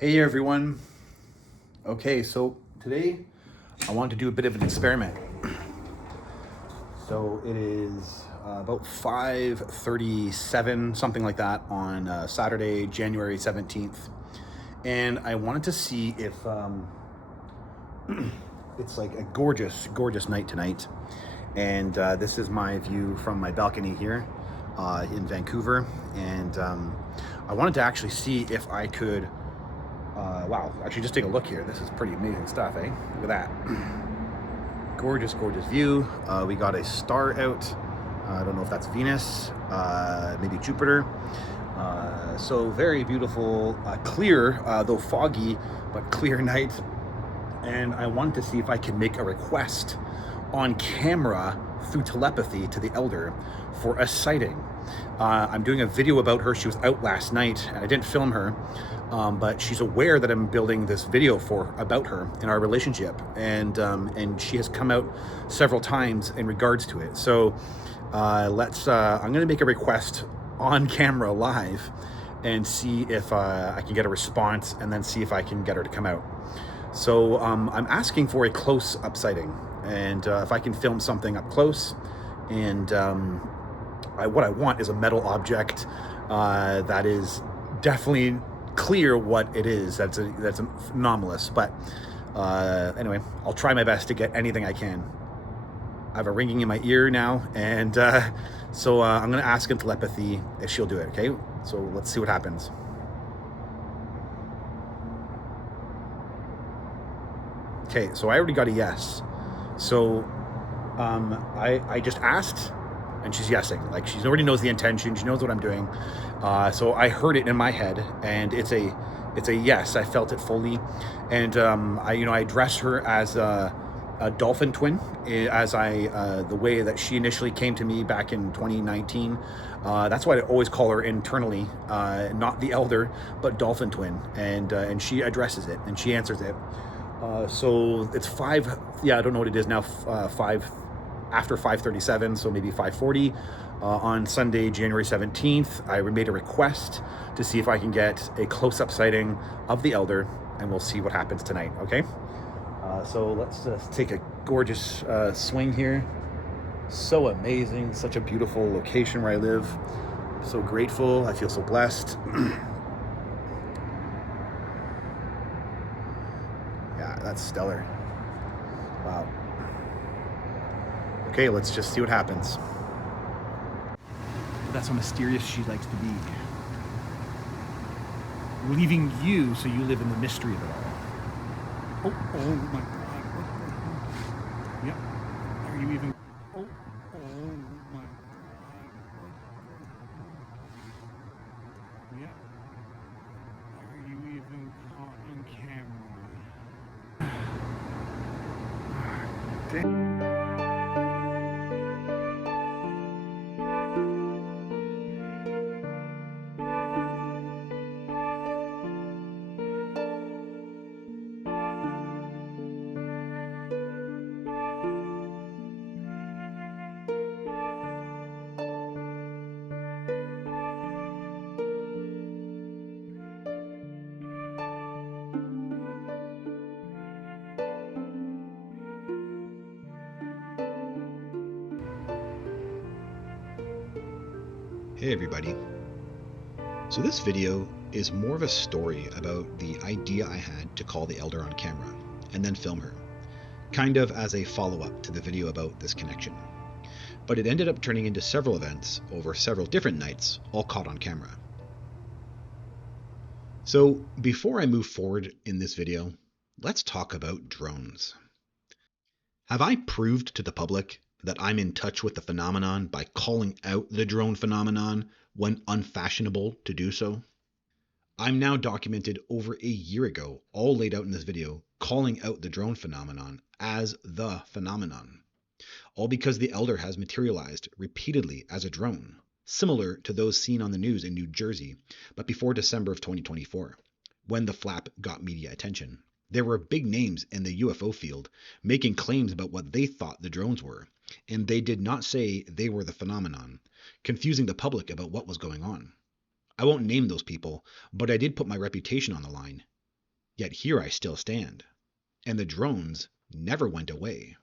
Hey everyone. Okay, so today I want to do a bit of an experiment. So it is about 5:37, something like that, on Saturday, January 17th. And I wanted to see if it's like a gorgeous, gorgeous night tonight. And this is my view from my balcony here in Vancouver. And I wanted to actually see if I could wow, actually just take a look here. This is pretty amazing stuff, eh? Look at that. Gorgeous, gorgeous view. We got a star out. I don't know if that's Venus, maybe Jupiter. So very beautiful, clear, though foggy, but clear night. And I wanted to see if I could make a request on camera through telepathy to the elder for a sighting. I'm doing a video about her. She was out last night, and I didn't film her, but she's aware that I'm building this video about her in our relationship, and she has come out several times in regards to it. So I'm going to make a request on camera live and see if I can get a response, and then see if I can get her to come out. So I'm asking for a close-up sighting, and if I can film something up close, and what I want is a metal object that is definitely clear what it is. That's anomalous. But anyway, I'll try my best to get anything I can. I have a ringing in my ear now, and so I'm going to ask in telepathy if she'll do it. Okay, so let's see what happens. Okay, so I already got a yes. So I just asked, and she's yesing. Like, she already knows the intention. She knows what I'm doing. So I heard it in my head, and it's a yes. I felt it fully, and I address her as a dolphin twin, as the way that she initially came to me back in 2019. That's why I always call her internally, not the elder, but dolphin twin, and she addresses it and she answers it. So it's 5. Yeah, I don't know what it is now. 5 after 5:37, so maybe 5:40 on Sunday, January 17th. I made a request to see if I can get a close-up sighting of the elder, and we'll see what happens tonight. Okay. So let's take a gorgeous swing here. So amazing, such a beautiful location where I live. So grateful. I feel so blessed. Yeah, that's stellar. Wow. Okay, let's just see what happens. That's how mysterious she likes to be. Leaving you so you live in the mystery of it all. Oh my God. Yep. Are you even... Oh my God. Yep. Are you even caught on camera? Damn. Hey everybody. So this video is more of a story about the idea I had to call the elder on camera and then film her, kind of as a follow-up to the video about this connection. But it ended up turning into several events over several different nights, all caught on camera. So before I move forward in this video, let's talk about drones. Have I proved to the public that I'm in touch with the phenomenon by calling out the drone phenomenon when unfashionable to do so? I'm now documented over a year ago, all laid out in this video, calling out the drone phenomenon as the phenomenon. All because the elder has materialized repeatedly as a drone, similar to those seen on the news in New Jersey, but before December of 2024, when the flap got media attention. There were big names in the UFO field making claims about what they thought the drones were, and they did not say they were the phenomenon, confusing the public about what was going on. I won't name those people, but I did put my reputation on the line. Yet here I still stand. And the drones never went away.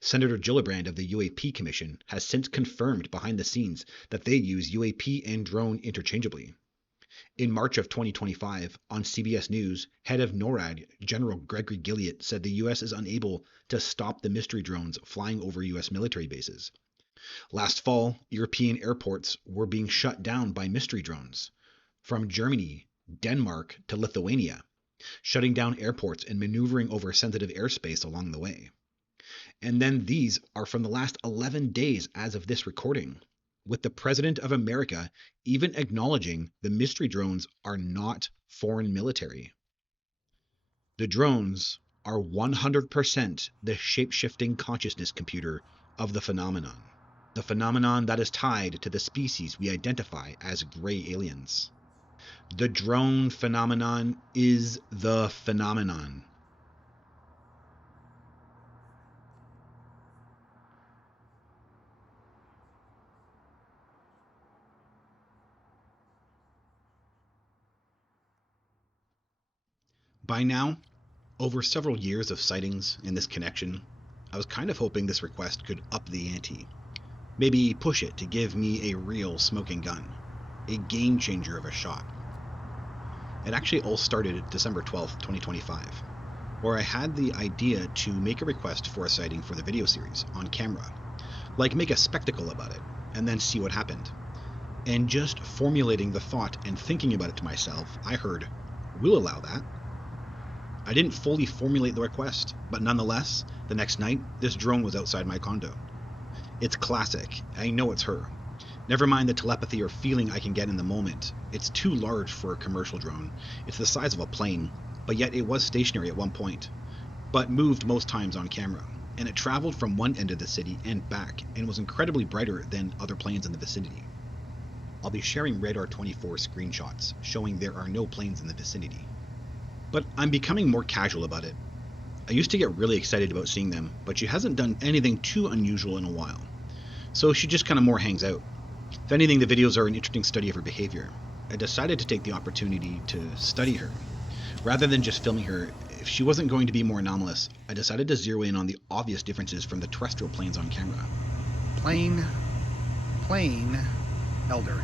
Senator Gillibrand of the UAP Commission has since confirmed behind the scenes that they use UAP and drone interchangeably. In March of 2025, on CBS News, head of NORAD, General Gregory Gilliott, said the US is unable to stop the mystery drones flying over US military bases. Last fall, European airports were being shut down by mystery drones. From Germany, Denmark to Lithuania, shutting down airports and maneuvering over sensitive airspace along the way. And then these are from the last 11 days as of this recording, with the President of America even acknowledging the mystery drones are not foreign military. The drones are 100% the shape-shifting consciousness computer of the phenomenon that is tied to the species we identify as gray aliens. The drone phenomenon is the phenomenon. By now, over several years of sightings in this connection, I was kind of hoping this request could up the ante. Maybe push it to give me a real smoking gun. A game changer of a shot. It actually all started December 12th, 2025, where I had the idea to make a request for a sighting for the video series on camera. Like make a spectacle about it, and then see what happened. And just formulating the thought and thinking about it to myself, I heard, "We'll allow that." I didn't fully formulate the request, but nonetheless, the next night, this drone was outside my condo. It's classic. I know it's her. Never mind the telepathy or feeling I can get in the moment. It's too large for a commercial drone. It's the size of a plane, but yet it was stationary at one point, but moved most times on camera. And it traveled from one end of the city and back, and was incredibly brighter than other planes in the vicinity. I'll be sharing Radar 24 screenshots, showing there are no planes in the vicinity. But I'm becoming more casual about it. I used to get really excited about seeing them, but she hasn't done anything too unusual in a while. So she just kind of more hangs out. If anything, the videos are an interesting study of her behavior. I decided to take the opportunity to study her. Rather than just filming her, if she wasn't going to be more anomalous, I decided to zero in on the obvious differences from the terrestrial planes on camera. Plane, elder.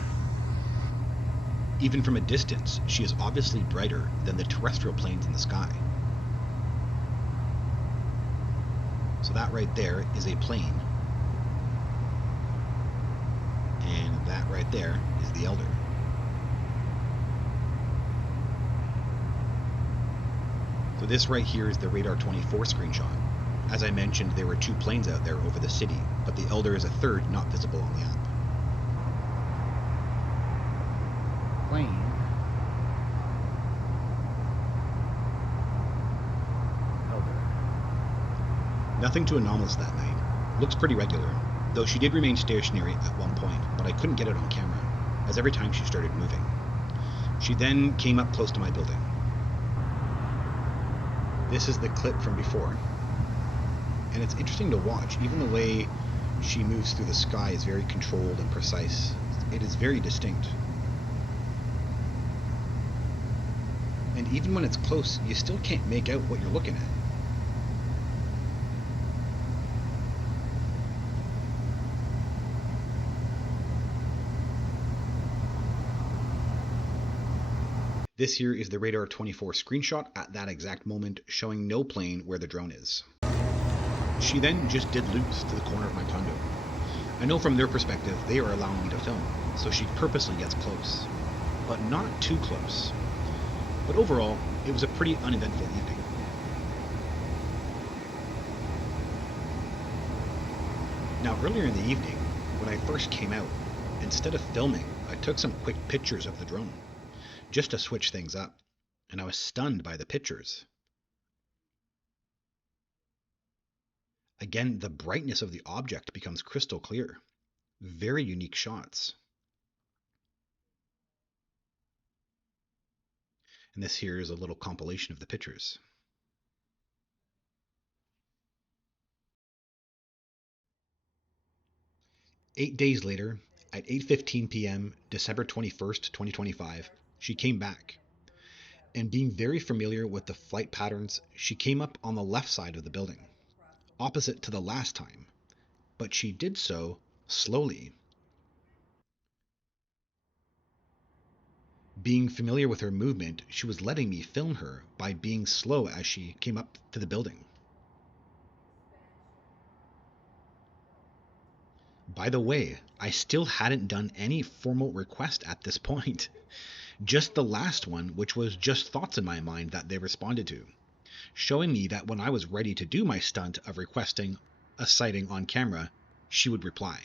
Even from a distance, she is obviously brighter than the terrestrial planes in the sky. So that right there is a plane. And that right there is the elder. So this right here is the Radar 24 screenshot. As I mentioned, there were two planes out there over the city, but the elder is a third not visible on the app. Plane. Elder. Nothing too anomalous that night. Looks pretty regular, though she did remain stationary at one point, but I couldn't get it on camera, as every time she started moving. She then came up close to my building. This is the clip from before, and it's interesting to watch. Even the way she moves through the sky is very controlled and precise. It is very distinct. And even when it's close, you still can't make out what you're looking at. This here is the Radar 24 screenshot at that exact moment, showing no plane where the drone is. She then just did loops to the corner of my condo. I know from their perspective, they are allowing me to film, so she purposely gets close. But not too close. But overall, it was a pretty uneventful evening. Now, earlier in the evening, when I first came out, instead of filming, I took some quick pictures of the drone, just to switch things up, and I was stunned by the pictures. Again, the brightness of the object becomes crystal clear. Very unique shots. And this here is a little compilation of the pictures. Eight days later, at 8:15 p.m., December 21st, 2025, she came back. and being very familiar with the flight patterns, she came up on the left side of the building, opposite to the last time, but she did so slowly. Being familiar with her movement, she was letting me film her by being slow as she came up to the building. By the way, I still hadn't done any formal request at this point. Just the last one, which was just thoughts in my mind that they responded to, showing me that when I was ready to do my stunt of requesting a sighting on camera, she would reply.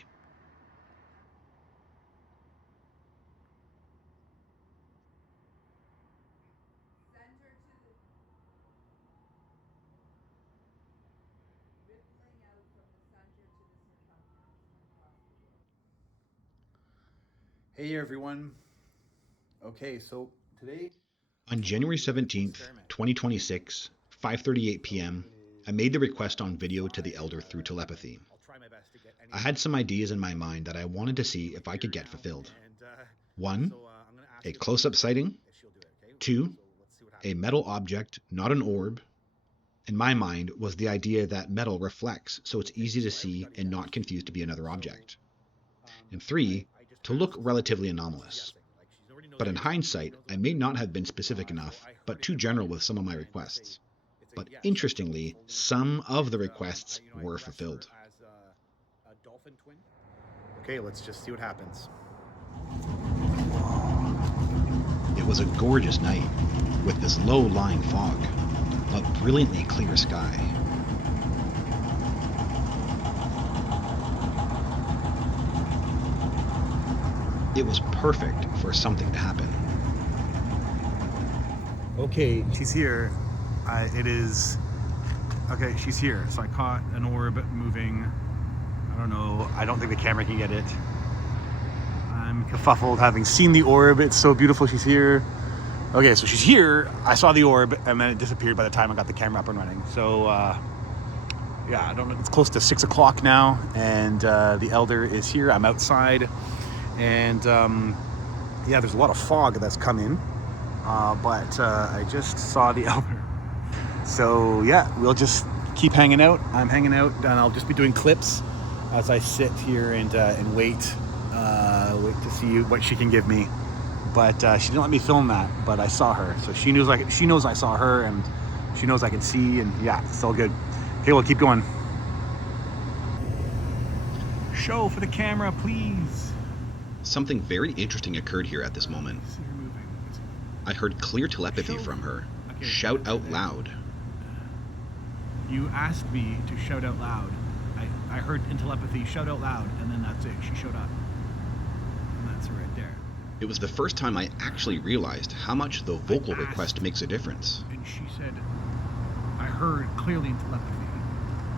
Hey everyone. Okay, so today On January 17th, 2026, 5:38 p.m., I made the request on video to the Elder through telepathy. I had some ideas in my mind that I wanted to see if I could get fulfilled. 1. A close-up sighting. 2. A metal object, not an orb. In my mind was the idea that metal reflects, so it's easy to see and not confused to be another object. And 3. To look relatively anomalous. But in hindsight, I may not have been specific enough, but too general with some of my requests. But interestingly, some of the requests were fulfilled. Okay, let's just see what happens. It was a gorgeous night, with this low-lying fog, but brilliantly clear sky. It was perfect for something to happen. Okay, she's here. Okay, she's here. So I caught an orb moving. I don't know. I don't think the camera can get it. I'm kerfuffled having seen the orb. It's so beautiful. She's here. Okay, so she's here. I saw the orb and then it disappeared by the time I got the camera up and running. So, yeah, I don't know. It's close to 6 o'clock now and the Elder is here. I'm outside and yeah, there's a lot of fog that's come in. But I just saw the Elder. So yeah, we'll just keep hanging out. I'm hanging out and I'll just be doing clips as I sit here and wait to see what she can give me. But she didn't let me film that, but I saw her. So she knows I saw her and she knows I can see, and yeah, it's all good. Okay, we'll keep going. Show for the camera, please. Something very interesting occurred here at this moment. I heard clear telepathy from her. Okay. Shout out loud. You asked me to shout out loud. I heard in telepathy, shout out loud, and then that's it. She showed up. And that's her right there. It was the first time I actually realized how much the vocal request makes a difference. And she said, I heard clearly in telepathy,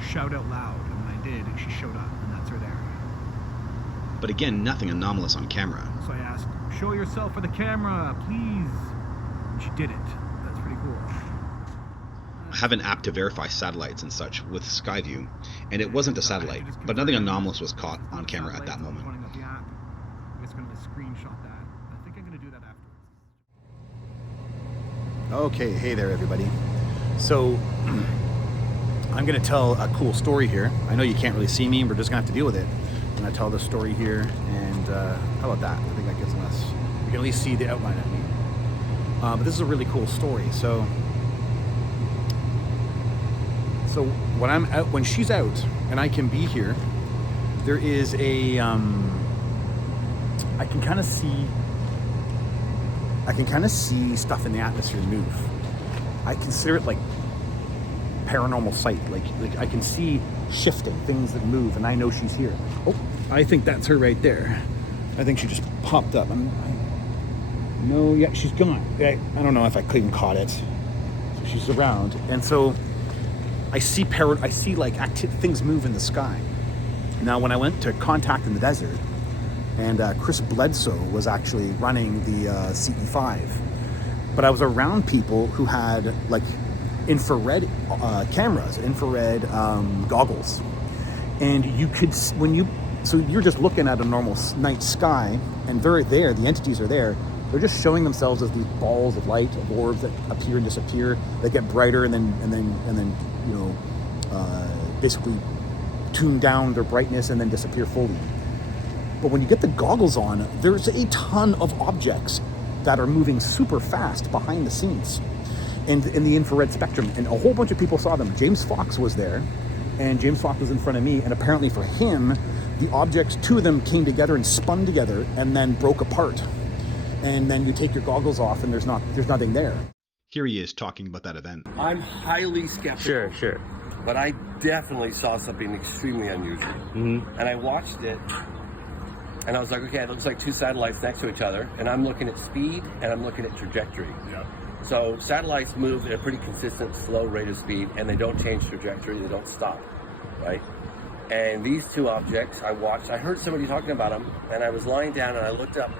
shout out loud, and when I did, she showed up, and that's her there. But again, nothing anomalous on camera. So I asked, show yourself for the camera, please. And she did it. That's pretty cool. I have an app to verify satellites and such with Skyview, and it wasn't a satellite, but nothing anomalous was caught on camera at that moment. I'm just going to screenshot that. I think I'm going to do that afterwards. Okay, hey there everybody. So I'm going to tell a cool story here. I know you can't really see me, we're just going to have to deal with it. I'm going to tell the story here, and how about that? I think that gives us, you can at least see the outline of me. But this is a really cool story. So when I'm out, when she's out and I can be here, there is a, I can kind of see stuff in the atmosphere move. I consider it like paranormal sight. Like I can see shifting things that move, and I know she's here. Oh, I think that's her right there. I think she just popped up. No, yeah, she's gone. I don't know if I even caught it. So she's around, and so I see like things move in the sky. Now, when I went to Contact in the Desert, and Chris Bledsoe was actually running the CE5, but I was around people who had like infrared cameras, infrared goggles, and you could, so you're just looking at a normal night sky, and they're there, the entities are there, They're just showing themselves as these balls of light, of orbs that appear and disappear. They get brighter and then basically tune down their brightness and then disappear fully. But when you get the goggles on, there's a ton of objects that are moving super fast behind the scenes and in the infrared spectrum. And a whole bunch of people saw them. James Fox was there, and James Fox was in front of me. And apparently for him, the objects, two of them came together and spun together and then broke apart. And then you take your goggles off and there's nothing there. Here he is talking about that event. I'm highly skeptical. Sure. But I definitely saw something extremely unusual. Mm-hmm. And I watched it, and I was like, okay, it looks like two satellites next to each other, and I'm looking at speed, and I'm looking at trajectory. Yeah. So satellites move at a pretty consistent slow rate of speed, and they don't change trajectory, they don't stop, right? And these two objects I watched, I heard somebody talking about them, and I was lying down, and I looked up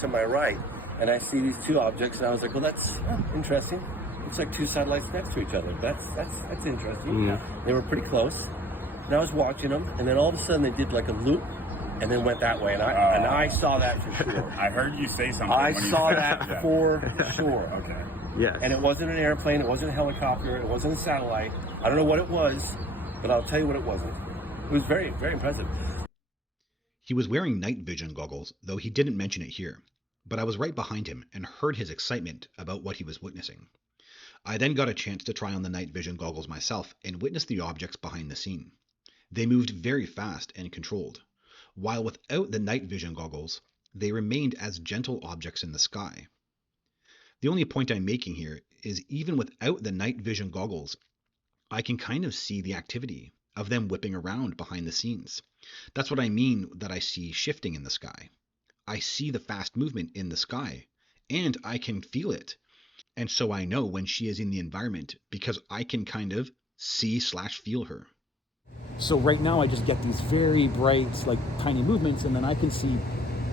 to my right, and I see these two objects, and I was like, well, that's interesting. It's like two satellites next to each other. That's interesting. Yeah. They were pretty close. And I was watching them, and then all of a sudden they did like a loop, and then went that way. And I saw that for sure. I heard you say something. I when saw you... that for sure. Okay. Yeah. And it wasn't an airplane. It wasn't a helicopter. It wasn't a satellite. I don't know what it was, but I'll tell you what it wasn't. It was very, very impressive. He was wearing night vision goggles, though he didn't mention it here. But I was right behind him and heard his excitement about what he was witnessing. I then got a chance to try on the night vision goggles myself and witness the objects behind the scene. They moved very fast and controlled, while without the night vision goggles, they remained as gentle objects in the sky. The only point I'm making here is even without the night vision goggles, I can kind of see the activity of them whipping around behind the scenes. That's what I mean that I see shifting in the sky. I see the fast movement in the sky, and I can feel it. And so I know when she is in the environment because I can kind of see/feel her. So right now I just get these very bright, like tiny movements, and then I can see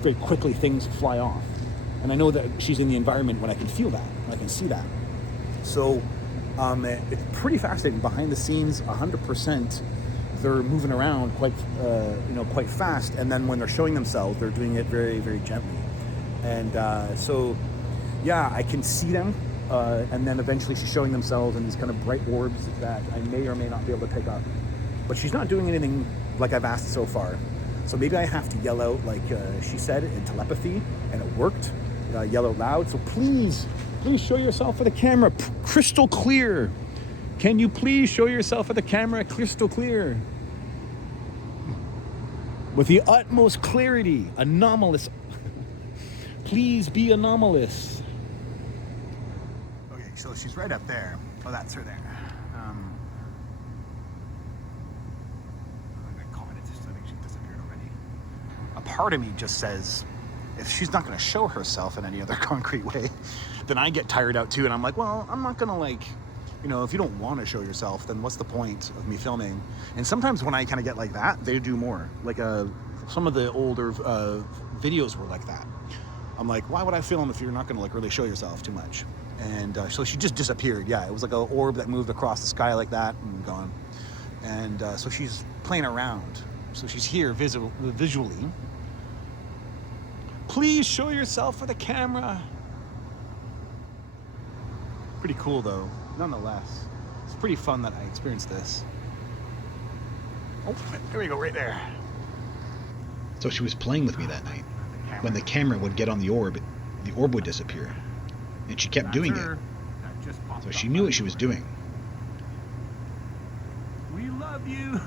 very quickly things fly off. And I know that she's in the environment when I can feel that, when I can see that. So it's pretty fascinating. Behind the scenes, 100%, they're moving around quite fast. And then when they're showing themselves, they're doing it very, very gently. And yeah, I can see them. And then eventually she's showing themselves in these kind of bright orbs that I may or may not be able to pick up. But she's not doing anything like I've asked so far. So maybe I have to yell out like she said in telepathy, and it worked. Yell out loud. So please show yourself for the camera, crystal clear. Can you please show yourself for the camera, crystal clear? With the utmost clarity, anomalous. Please be anomalous. Okay, so she's right up there. Oh, that's her there. I think she disappeared already. A part of me just says, if she's not going to show herself in any other concrete way, then I get tired out too. And I'm like, well, I'm not going to if you don't want to show yourself, then what's the point of me filming? And sometimes when I kind of get like that, they do more. Like some of the older videos were like that. I'm like, why would I film if you're not going to really show yourself too much? And so she just disappeared. Yeah, it was like an orb that moved across the sky like that and gone. And so she's playing around. So she's here visually. Please show yourself for the camera. Pretty cool though, nonetheless. It's pretty fun that I experienced this. Oh, there we go, right there. So she was playing with me that night. When the camera would get on the orb would disappear. And she kept doing it. So she knew what she was doing. We love you.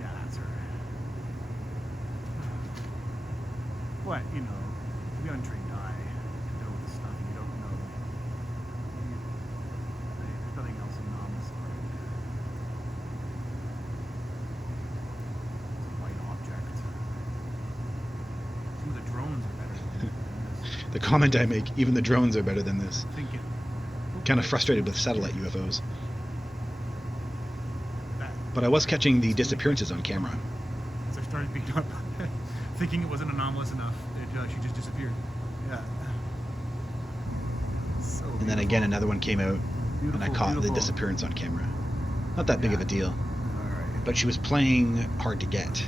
Yeah, that's her. What, the untrained eye, know the stuff you don't know. There's nothing else anomalous about it. It's a white object. Some of the drones are better than this. The comment I make, even the drones are better than this. Thinking. Kind of frustrated with satellite UFOs. But I was catching the disappearances on camera. So I started beating up, thinking it wasn't anomalous enough. She just disappeared. Yeah. So And then again another one came out, and I caught the disappearance on camera. Not that big of a deal. Alright. But she was playing hard to get.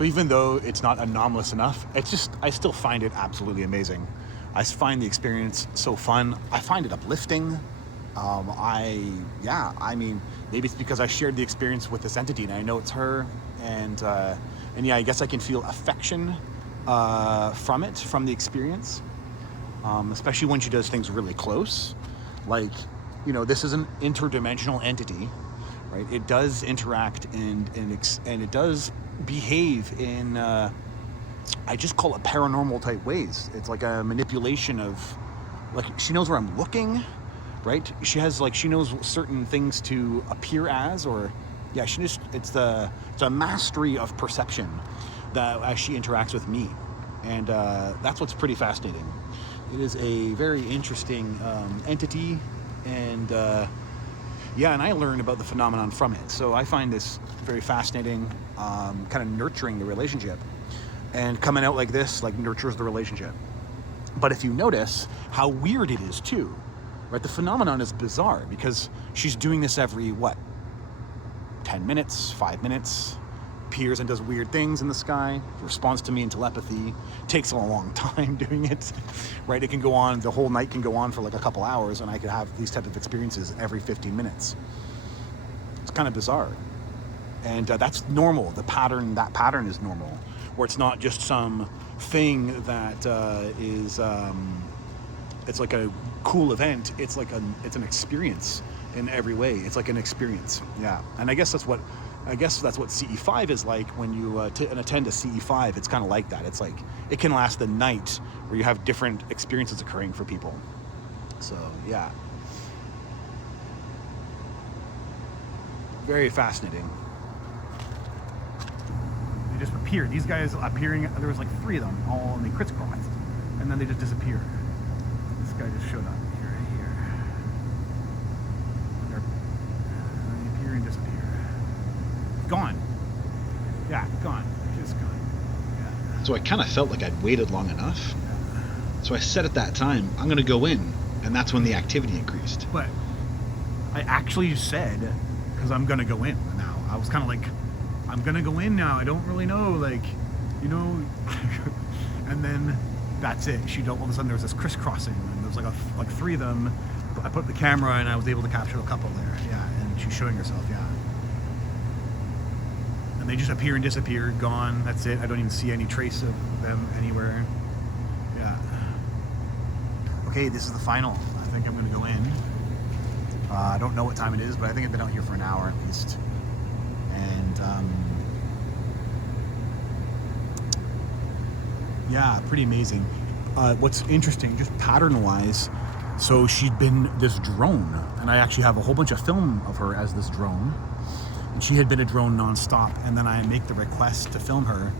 So even though it's not anomalous enough, I still find it absolutely amazing. I find the experience so fun. I find it uplifting. I mean, maybe it's because I shared the experience with this entity and I know it's her, and yeah, I guess I can feel affection from the experience, especially when she does things really close. Like, this is an interdimensional entity, right? It does interact and it does behave in I just call it paranormal type ways. It's like a manipulation of, like, she knows where I'm looking, right? She knows certain things to appear as, or yeah, it's a mastery of perception that as she interacts with me, and that's what's pretty fascinating. It is a very interesting entity, and and I learned about the phenomenon from it. So I find this very fascinating, kind of nurturing the relationship, and coming out like this, like, nurtures the relationship. But if you notice how weird it is too, right? The phenomenon is bizarre because she's doing this every 10 minutes, 5 minutes, appears and does weird things in the sky, responds to me in telepathy, takes a long time doing it, right? It can go on, the whole night can go on for like a couple hours, and I could have these types of experiences every 15 minutes. It's kind of bizarre. And that's normal. That pattern is normal, where it's not just some thing that is, it's like a cool event. It's an experience in every way. It's like an experience. Yeah. And I guess that's what CE5 is like when you attend a CE5. It's kind of like that. It's like, it can last the night, where you have different experiences occurring for people. So yeah, very fascinating. They just appear. These guys appearing. There was like 3 of them all, and they crisscrossed, and then they just disappear. This guy just showed up here. They appear and disappear. Gone. Yeah, gone. Just gone. Yeah. So I kind of felt like I'd waited long enough. Yeah. So I said at that time, I'm going to go in, and that's when the activity increased. But I actually said, because I'm going to go in now. I was kind of like, I'm going to go in now. I don't really know, like, and then that's it. All of a sudden there was this crisscrossing, and there was like 3 of them. I put the camera and I was able to capture a couple there. Yeah, and she's showing herself. Yeah. And they just appear and disappear, gone. That's it. I don't even see any trace of them anywhere. Yeah. Okay, this is the final. I think I'm going to go in. I don't know what time it is, but I think I've been out here for an hour at least. And yeah, pretty amazing. What's interesting, just pattern-wise, so she'd been this drone, and I actually have a whole bunch of film of her as this drone. And she had been a drone nonstop, and then I make the request to film her,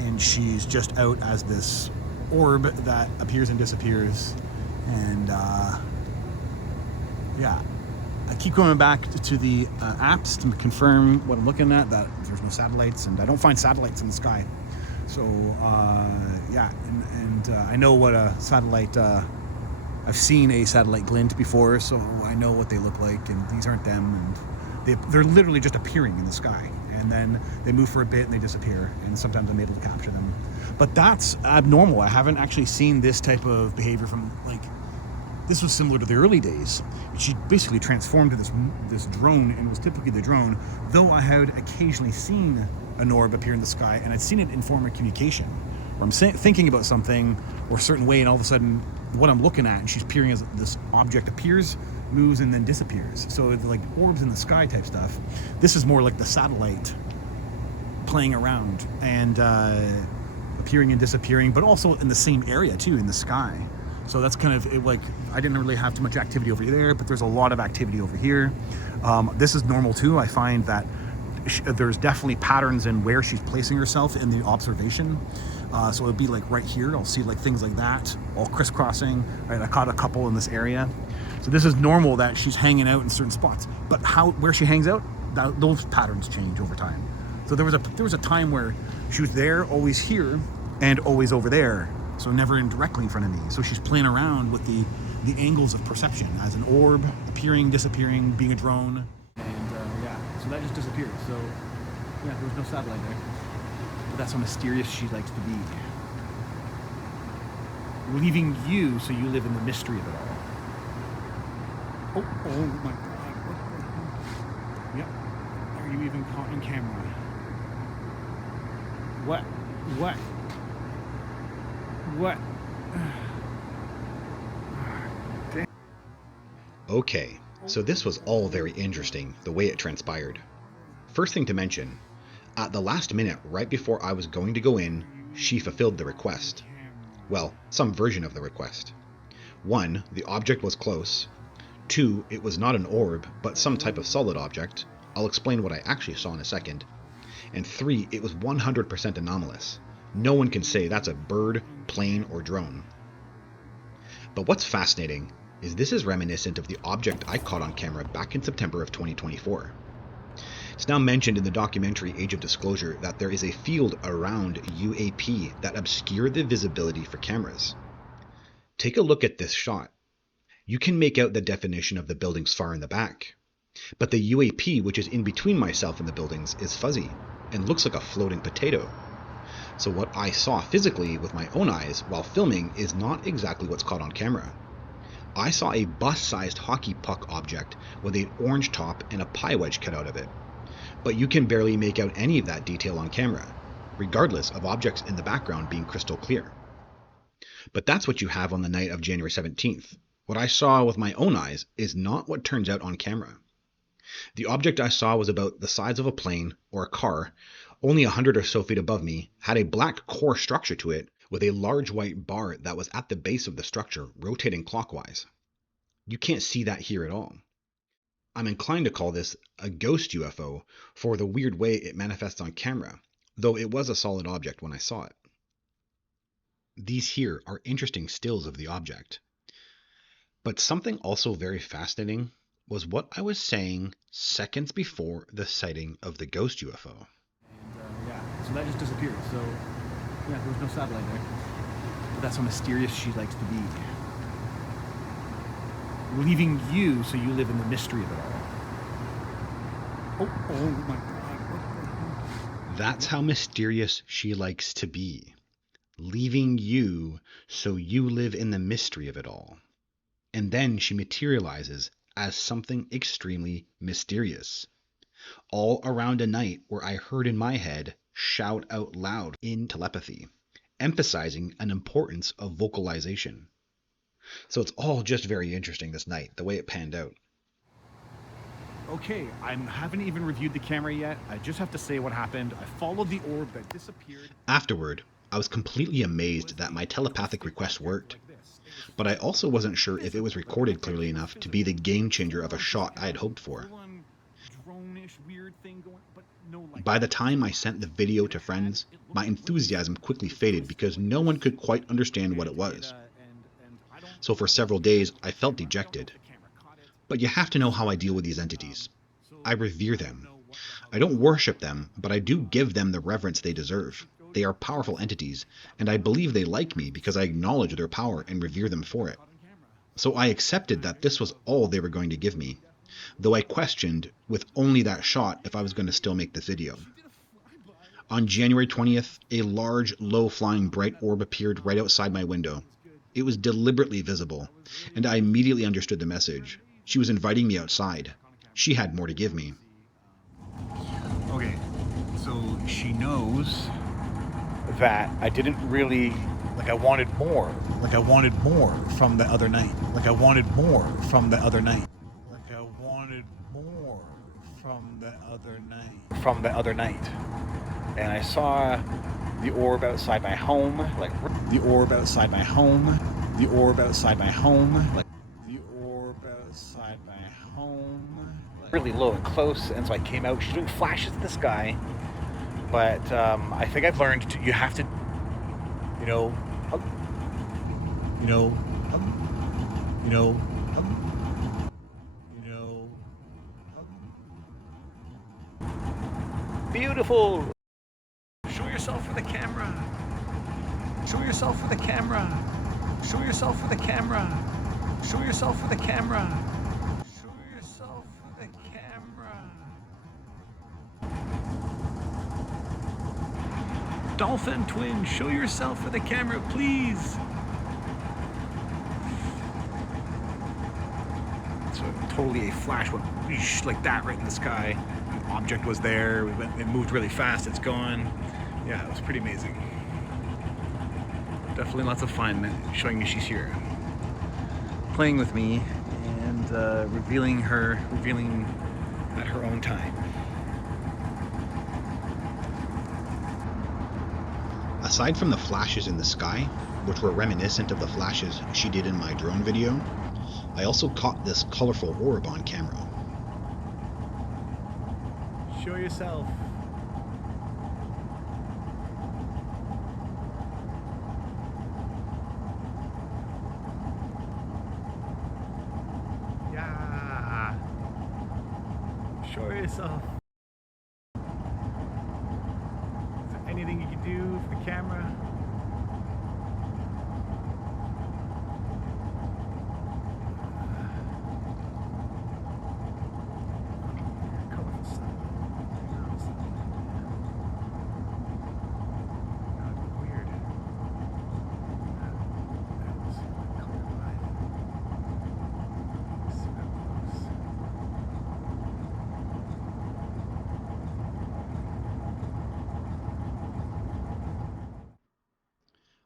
and she's just out as this orb that appears and disappears. And yeah, I keep going back to the apps to confirm what I'm looking at, that there's no satellites, and I don't find satellites in the sky. So yeah, and I know what a satellite, I've seen a satellite glint before, so I know what they look like, and these aren't them, and they're literally just appearing in the sky, and then they move for a bit and they disappear, and sometimes I'm able to capture them. But that's abnormal. I haven't actually seen this type of behavior from, like, this was similar to the early days. She basically transformed to this drone, and it was typically the drone, though I had occasionally seen an orb appear in the sky, and I'd seen it in form of communication, where I'm thinking about something or a certain way, and all of a sudden what I'm looking at, and she's appearing as this object appears, moves, and then disappears. So it's like orbs in the sky type stuff. This is more like the satellite playing around and appearing and disappearing, but also in the same area too, in the sky. So that's kind of it, like, I didn't really have too much activity over there, but there's a lot of activity over here. This is normal too. I find that there's definitely patterns in where she's placing herself in the observation. So it'd be like right here, I'll see like things like that, all crisscrossing, right? I caught a couple in this area. So this is normal that she's hanging out in certain spots, but where she hangs out, those patterns change over time. So there was a time where she was there, always here, and always over there. So never directly in front of me. So she's playing around with the angles of perception as an orb, appearing, disappearing, being a drone. And yeah, so that just disappeared. So yeah, there was no satellite there. But That's how mysterious she likes to be. Leaving you so you live in the mystery of it all. Oh my God. Yep. Are you even caught on camera? What? Okay, so this was all very interesting, the way it transpired. First thing to mention, at the last minute, right before I was going to go in, she fulfilled the request. Well, some version of the request. 1, the object was close. 2, it was not an orb, but some type of solid object. I'll explain what I actually saw in a second. And 3, it was 100% anomalous. No one can say that's a bird, plane, or drone. But what's fascinating is this is reminiscent of the object I caught on camera back in September of 2024. It's now mentioned in the documentary Age of Disclosure that there is a field around UAP that obscured the visibility for cameras. Take a look at this shot. You can make out the definition of the buildings far in the back. But the UAP, which is in between myself and the buildings, is fuzzy and looks like a floating potato. So what I saw physically with my own eyes while filming is not exactly what's caught on camera. I saw a bus-sized hockey puck object with an orange top and a pie wedge cut out of it. But you can barely make out any of that detail on camera, regardless of objects in the background being crystal clear. But that's what you have on the night of January 17th. What I saw with my own eyes is not what turns out on camera. The object I saw was about the size of a plane or a car, only 100 or so feet above me, had a black core structure to it with a large white bar that was at the base of the structure rotating clockwise. You can't see that here at all. I'm inclined to call this a ghost UFO for the weird way it manifests on camera, though it was a solid object when I saw it. These here are interesting stills of the object. But something also very fascinating was what I was saying seconds before the sighting of the ghost UFO. So that just disappeared. So, yeah, there was no satellite there. But that's how mysterious she likes to be. Leaving you so you live in the mystery of it all. Oh my God. That's how mysterious she likes to be. Leaving you so you live in the mystery of it all. And then she materializes as something extremely mysterious. All around a night where I heard in my head shout out loud in telepathy, emphasizing an importance of vocalization. So it's all just very interesting this night, the way it panned out. Okay, I haven't even reviewed the camera yet. I just have to say what happened. I followed the orb that disappeared. Afterward, I was completely amazed that my telepathic request worked. But I also wasn't sure if it was recorded clearly enough to be the game changer of a shot I had hoped for. By the time I sent the video to friends, my enthusiasm quickly faded because no one could quite understand what it was. So for several days, I felt dejected. But you have to know how I deal with these entities. I revere them. I don't worship them, but I do give them the reverence they deserve. They are powerful entities, and I believe they like me because I acknowledge their power and revere them for it. So I accepted that this was all they were going to give me, though I questioned, with only that shot, if I was going to still make this video. On January 20th, a large, low-flying bright orb appeared right outside my window. It was deliberately visible, and I immediately understood the message. She was inviting me outside. She had more to give me. Okay, so she knows that I didn't really, I wanted more. I wanted more from the other night. I wanted more from the other night. I wanted more from the other night. And I saw the orb outside my home, the orb outside my home, the orb outside my home, the orb outside my home, really low and close. And so I came out. She's doing flashes in the sky. But I think I've learned you have to, beautiful. Show yourself for the camera. Show yourself for the camera. Show yourself for the camera. Show yourself for the camera. Show yourself for the camera. Dolphin twin, show yourself for the camera, please. So totally a flash went whoosh, like that right in the sky. An object was there. It moved really fast. It's gone. Yeah, it was pretty amazing. Definitely lots of fun showing me she's here, playing with me, and revealing at her own time. Aside from the flashes in the sky, which were reminiscent of the flashes she did in my drone video, I also caught this colorful orb on camera. Show yourself. Yeah. Show yourself. Is there anything you can do for the camera?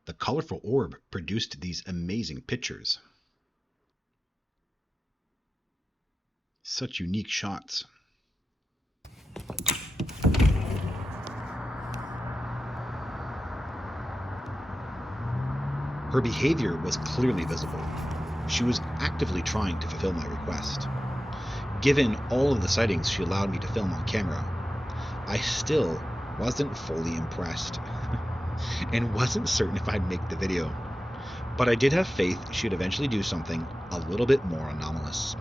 The colorful orb produced these amazing pictures. Such unique shots. Her behavior was clearly visible. She was actively trying to fulfill my request. Given all of the sightings she allowed me to film on camera, I still wasn't fully impressed and wasn't certain if I'd make the video. But I did have faith she'd eventually do something a little bit more anomalous.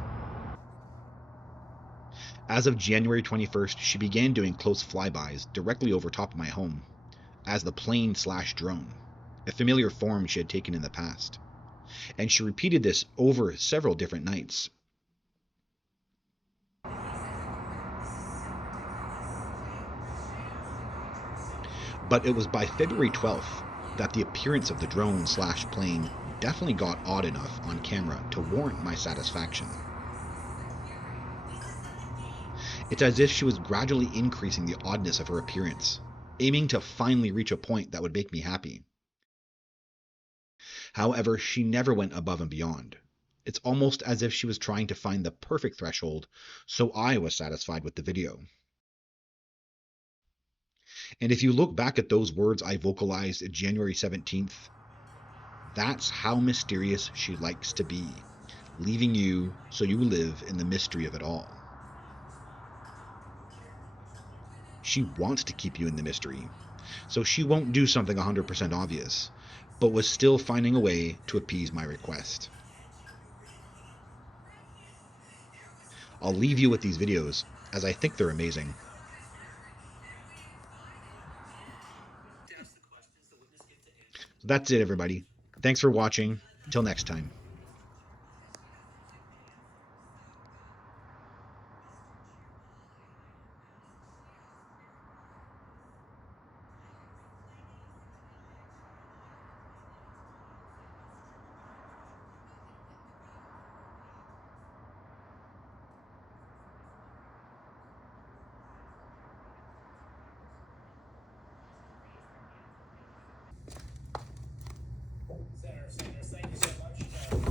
As of January 21st, she began doing close flybys directly over top of my home as the plane/drone, a familiar form she had taken in the past. And she repeated this over several different nights. But it was by February 12th that the appearance of the drone/plane definitely got odd enough on camera to warrant my satisfaction. It's as if she was gradually increasing the oddness of her appearance, aiming to finally reach a point that would make me happy. However, she never went above and beyond. It's almost as if she was trying to find the perfect threshold, so I was satisfied with the video. And if you look back at those words I vocalized January 17th, that's how mysterious she likes to be, leaving you so you live in the mystery of it all. She wants to keep you in the mystery, so she won't do something 100% obvious, but was still finding a way to appease my request. I'll leave you with these videos, as I think they're amazing. So that's it, everybody. Thanks for watching. Until next time. Center, thank you so much.